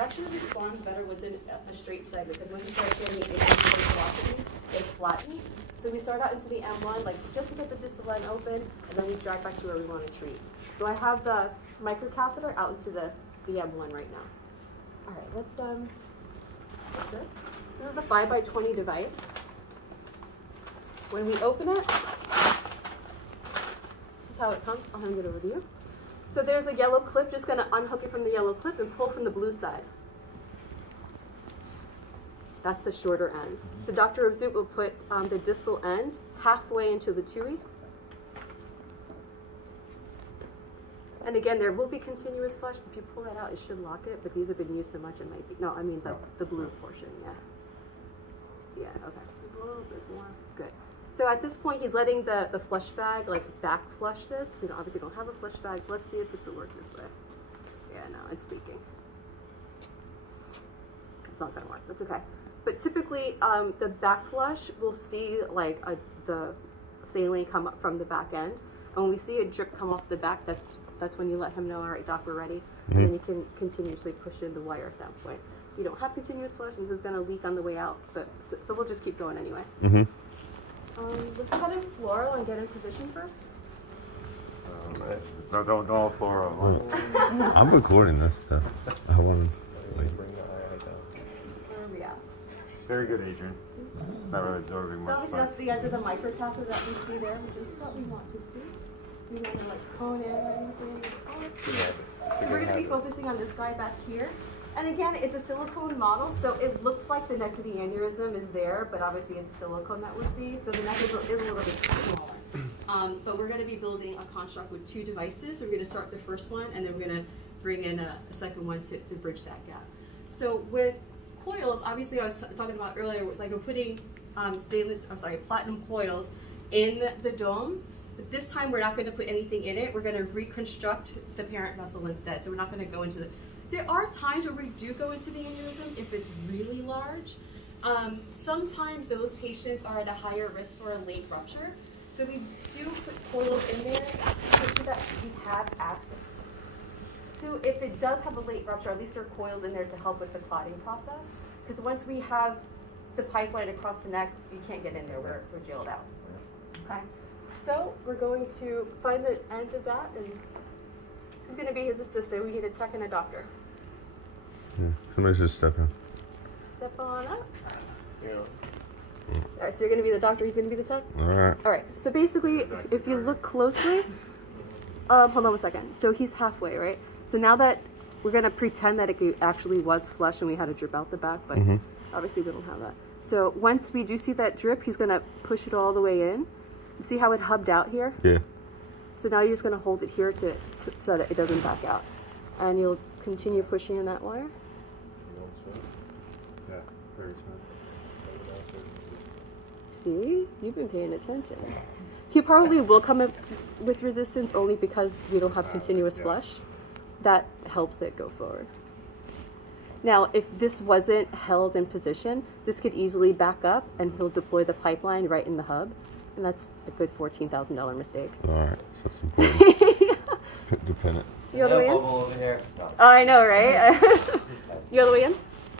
actually responds better when it's in a straight segment, because once you start getting angular velocity, it flattens. So we start out into the M1, like just to get the distal end open, and then we drag back to where we want to treat. So I have the microcatheter out into the M1 right now. All right, what's this? This is the 5x20 device. When we open it, this is how it comes. I'll hand it over to you. So there's a yellow clip, just gonna unhook it from the yellow clip and pull from the blue side. That's the shorter end. So Dr. Abzout will put the distal end halfway into the TUI. And again, there will be continuous flush. If you pull that out, it should lock it, but these have been used so much it might be, no, I mean the blue portion, yeah. Yeah, okay, a little bit more, good. So at this point, he's letting the flush bag, like back flush this. We obviously don't have a flush bag. Let's see if this will work this way. Yeah, no, it's leaking. It's not gonna work, that's okay. But typically, the back flush, we'll see like the saline come up from the back end. And when we see a drip come off the back, that's when you let him know, all right, doc, we're ready. And then you can continuously push in the wire at that point. You don't have continuous flush, and this is gonna leak on the way out, but so we'll just keep going anyway. Let's go ahead and floral and get in position first. Don't go floral. I'm recording this stuff. I want to. Where are we at? Very good, Adrian. It's never absorbing So much. obviously that's the end of the microcatheter that we see there, which is what we want to see. We don't want to like cone in or anything. So we're going to be focusing on this guy back here. And again, it's a silicone model, so it looks like the neck of the aneurysm is there, but obviously it's silicone that we're seeing, so the neck is a little bit smaller. But we're going to be building a construct with 2 devices. We're going to start the first one, and then we're going to bring in a second one to bridge that gap. So with coils, obviously I was talking about earlier, like we're putting platinum coils in the dome. But this time we're not going to put anything in it. We're going to reconstruct the parent vessel instead. So we're not going to go into the. There are times where we do go into the aneurysm if it's really large. Sometimes those patients are at a higher risk for a late rupture. So we do put coils in there so that we have access. So if it does have a late rupture, at least there are coils in there to help with the clotting process. Because once we have the pipeline across the neck, you can't get in there, we're jailed out. Okay. So we're going to find the end of that, and who's going to be his assistant? We need a tech and a doctor. Yeah, somebody's just step in. Step on up. Yeah. All right, so you're going to be the doctor, he's going to be the tech? All right. All right, so basically, if you look closely, hold on 1 second. So he's halfway, right? So now that we're going to pretend that it actually was flush and we had to drip out the back, but obviously we don't have that. So once we do see that drip, he's going to push it all the way in. See how it hubbed out here? Yeah. So now you're just going to hold it here so that it doesn't back out. And you'll continue pushing in that wire. Yeah, very smooth. See? You've been paying attention. He probably will come up with resistance only because we don't have continuous flush. That helps it go forward. Now, if this wasn't held in position, this could easily back up and he'll deploy the pipeline right in the hub. And that's a good $14,000 mistake. All right, so it's important. Dependent. You all the way in? Over here. No. Oh, I know, right? You all the way in?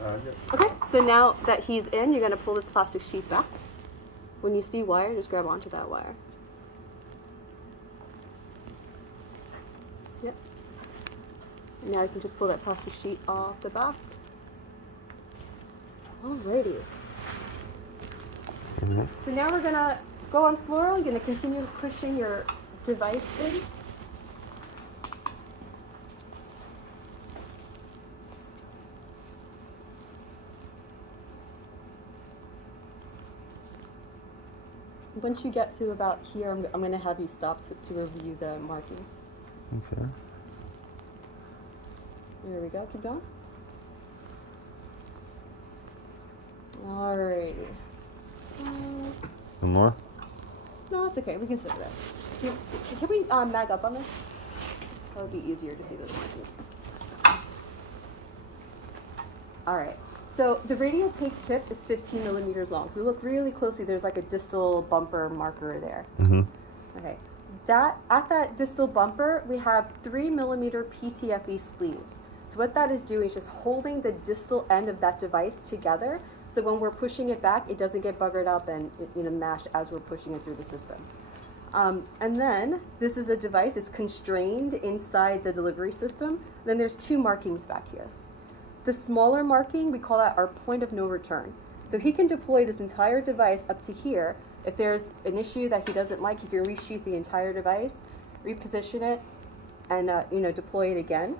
Yeah. Okay, so now that he's in, you're going to pull this plastic sheet back. When you see wire, just grab onto that wire. Yep. And now you can just pull that plastic sheet off the back. Alrighty. So now we're going to go on floral. You're going to continue pushing your device in. Once you get to about here, I'm going to have you stop to review the markings. Okay. There we go. Keep going. Alrighty. One more? No, that's okay. We can sit there. Can we mag up on this? That would be easier to see those markings. Alright. So the radiopaque tip is 15 millimeters long. If we look really closely, there's like a distal bumper marker there. Okay. At that distal bumper, we have 3 millimeter PTFE sleeves. So what that is doing is just holding the distal end of that device together, so when we're pushing it back, it doesn't get buggered up and mashed as we're pushing it through the system. And then this is a device, it's constrained inside the delivery system. Then there's two markings back here. The smaller marking, we call that our point of no return. So he can deploy this entire device up to here. If there's an issue that he doesn't like, he can resheath the entire device, reposition it, and deploy it again.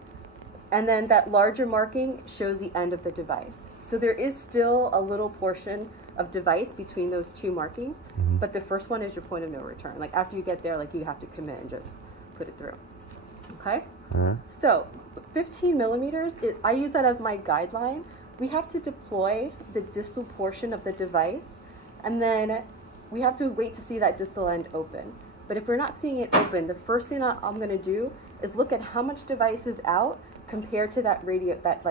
And then that larger marking shows the end of the device. So there is still a little portion of device between those two markings, but the first one is your point of no return. Like after you get there, like you have to commit and just put it through. Okay? So 15 millimeters, I use that as my guideline. We have to deploy the distal portion of the device, and then we have to wait to see that distal end open. But if we're not seeing it open, the first thing I'm going to do is look at how much device is out compared to that radiopaque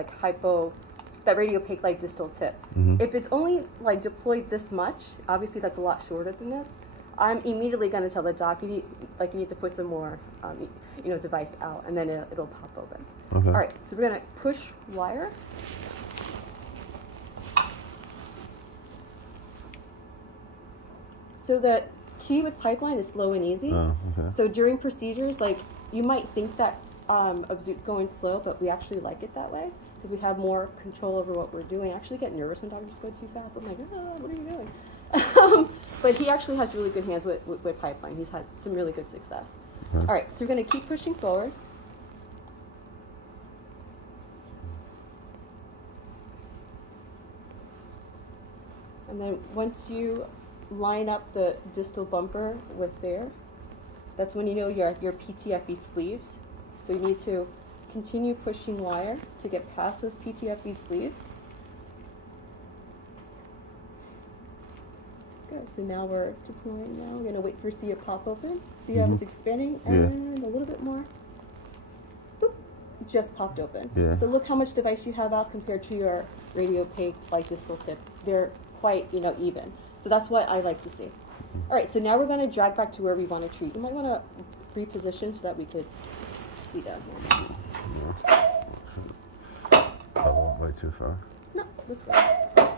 like distal tip. If it's only like deployed this much, obviously that's a lot shorter than this. I'm immediately going to tell the doc, you need to put some more, device out, and then it'll pop open. Okay. All right, so we're going to push wire. So the key with pipeline is slow and easy. Oh, okay. So during procedures, like you might think that Abzoot's going slow, but we actually like it that way because we have more control over what we're doing. I actually get nervous when doctors go too fast. I'm like, what are you doing? But he actually has really good hands with pipeline. He's had some really good success. Okay. All right, so we're going to keep pushing forward. And then once you line up the distal bumper with there, that's when you know your PTFE sleeves. So you need to continue pushing wire to get past those PTFE sleeves. Good, so now we're deploying now. We're going to wait for see it pop open. See how it's expanding? And a little bit more. Boop, just popped open. Yeah. So look how much device you have out compared to your radiopaque like distal tip. They're quite, even. So that's what I like to see. All right, so now we're going to drag back to where we want to treat. You might want to reposition so that we could see that. I won't way too far. No, that's fine.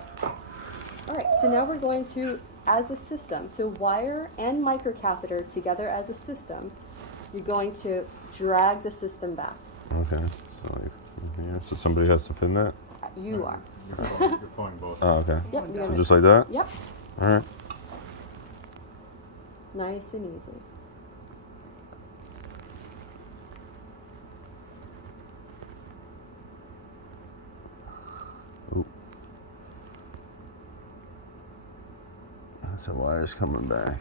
All right, so now we're going to, as a system, so wire and microcatheter together as a system, you're going to drag the system back. Okay, so like from here. So somebody has to pin that? You are. You're pulling both. Oh, okay. Yep, So just like that? Yep. All right. Nice and easy. Oop. So wire's coming back.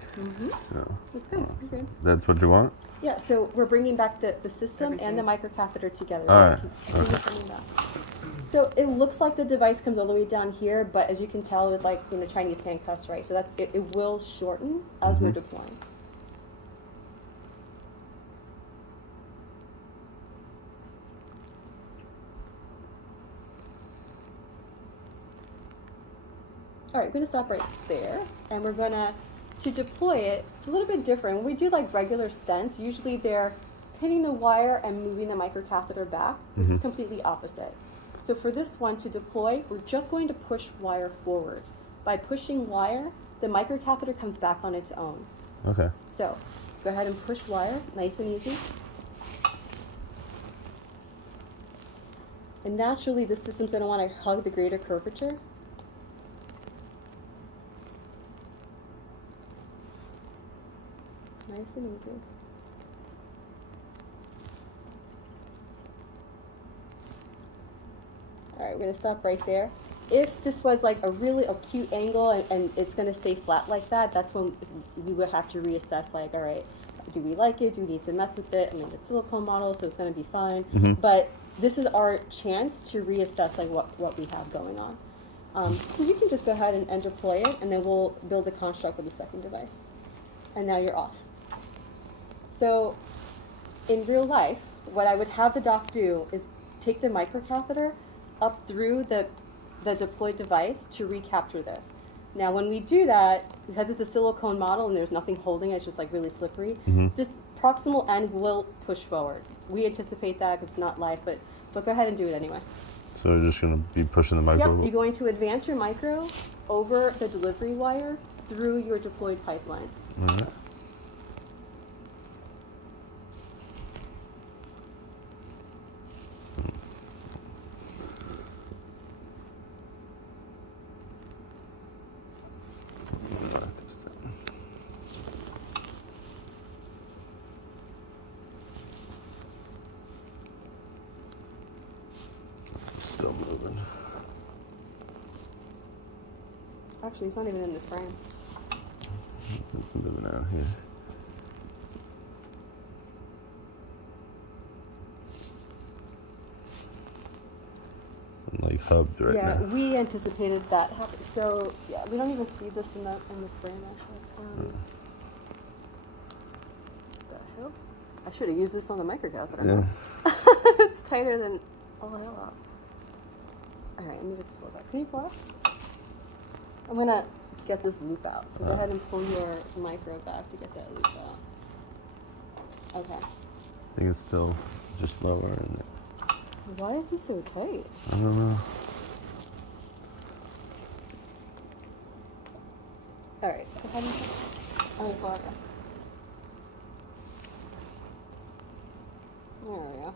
So That's good. You're good. that's what you want? Yeah, so we're bringing back the system and the microcatheter together. All right. Okay. So it looks like the device comes all the way down here, but as you can tell, it's like Chinese handcuffs, right? So that it will shorten as we're deploying. All right, we're gonna stop right there, and we're gonna, to deploy it, it's a little bit different. When we do like regular stents, usually they're pinning the wire and moving the microcatheter back. This is completely opposite. So for this one to deploy, we're just going to push wire forward. By pushing wire, the microcatheter comes back on its own. Okay. So go ahead and push wire, nice and easy. And naturally, this system's gonna wanna hug the greater curvature. Nice and easy. All right, we're gonna stop right there. If this was like a really acute angle and it's gonna stay flat like that, that's when we would have to reassess, like, all right, do we like it? Do we need to mess with it? I mean, it's a silicone model, so it's gonna be fine. But this is our chance to reassess like what we have going on. So you can just go ahead and deploy it, and then we'll build a construct with the second device. And now you're off. So in real life, what I would have the doc do is take the microcatheter up through the deployed device to recapture this. Now when we do that, because it's a silicone model and there's nothing holding it, it's just like really slippery, this proximal end will push forward. We anticipate that because it's not live, but but go ahead and do it anyway. So we're just gonna be pushing the micro. Yep, you're going to advance your micro over the delivery wire through your deployed pipeline. All right. Still moving. Actually, it's not even in the frame. It's moving out here. Like hubbed right Yeah, now. we anticipated that happening. So yeah, we don't even see this in the frame actually. The hell? I should have used this on the micro catheter. Yeah. It's tighter than all the hell out. All right, let me just pull that. Can you pull out? I'm gonna get this loop out. So go ahead and pull your micro back to get that loop out. Okay. I think it's still just lower, isn't it? Why is this so tight? I don't know. All right, go ahead and pull it. There we go.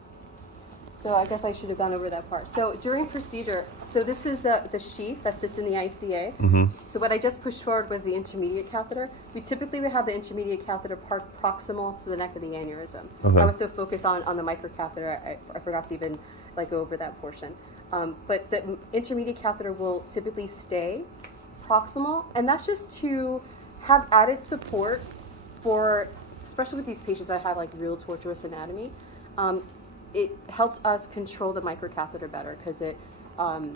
So I guess I should have gone over that part. So during procedure, so this is the sheath that sits in the ICA. Mm-hmm. So what I just pushed forward was the intermediate catheter. We typically would have the intermediate catheter parked proximal to the neck of the aneurysm. Okay. I was so focused on the microcatheter, I forgot to even go over that portion. But the intermediate catheter will typically stay proximal, and that's just to have added support for, especially with these patients that have like real tortuous anatomy. It helps us control the microcatheter better because it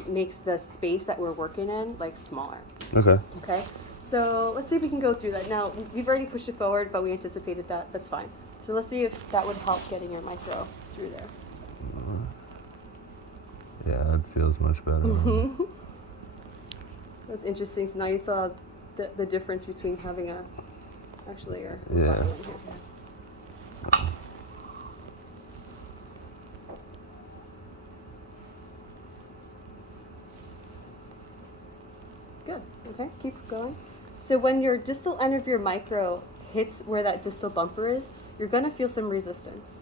makes the space that we're working in like smaller. Okay. Okay. So let's see if we can go through that. Now we've already pushed it forward, but we anticipated that. That's fine. So let's see if that would help getting your micro through there. Yeah, that feels much better. Mm-hmm. That's interesting. So now you saw the difference between having a button in here. Good. Okay, keep going. So when your distal end of your micro hits where that distal bumper is, you're going to feel some resistance.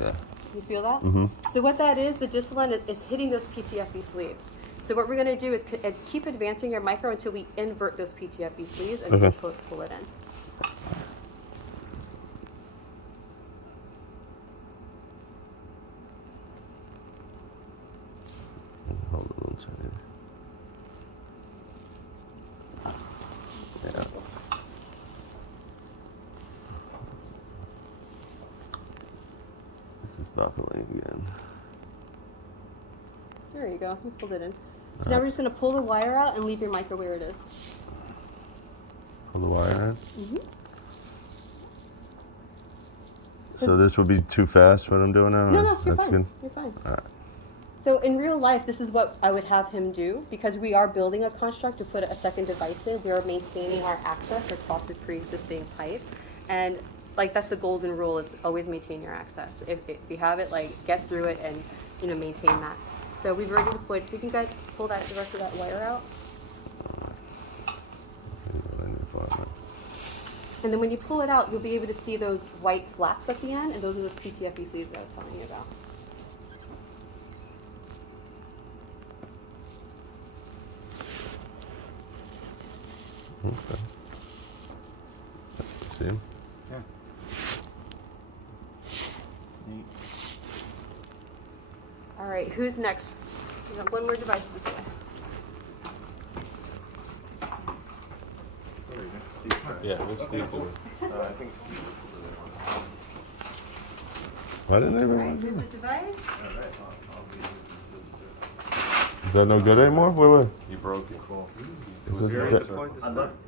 Yeah. You feel that? Mm-hmm. So what that is, the distal end is hitting those PTFE sleeves. So what we're going to do is keep advancing your micro until we invert those PTFE sleeves and then pull it in. Hold it a little tighter. Yeah. This is buckling again. There you go. You pulled it in. So now we're just going to pull the wire out and leave your micro where it is. Pull the wire in? Mm-hmm. So this would be too fast what I'm doing now? No, you're That's fine. good? You're fine. All right. So in real life, this is what I would have him do because we are building a construct to put a second device in. We are maintaining our access across a pre-existing pipe. And like that's the golden rule is always maintain your access. If you have it, like get through it and maintain that. So we've already deployed. So you can guys pull the rest of that wire out. And then when you pull it out, you'll be able to see those white flaps at the end, and those are those PTFE sleeves that I was telling you about. Okay. See him? Yeah. Neat. All right, who's next? We got one more device to play. Yeah, we'll Steve do it. I think Why didn't they All right, realize here's the that? device. Is that no good anymore? Wait. you broke it. Cool. Is it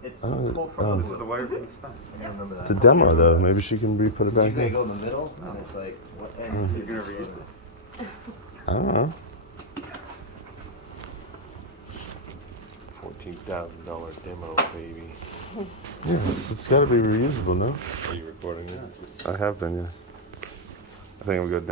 It's Oh, cool oh. This is the wire from the stuff. I can't remember that. It's a demo though. Maybe she can re-put it You back gotta in. go in the middle, and it's like, what end? You're gonna read it. I don't know. 14 $13,000 demo, baby. Yeah, it's got to be reusable, no? Are you recording it? I have been, yes. I think I'm good now.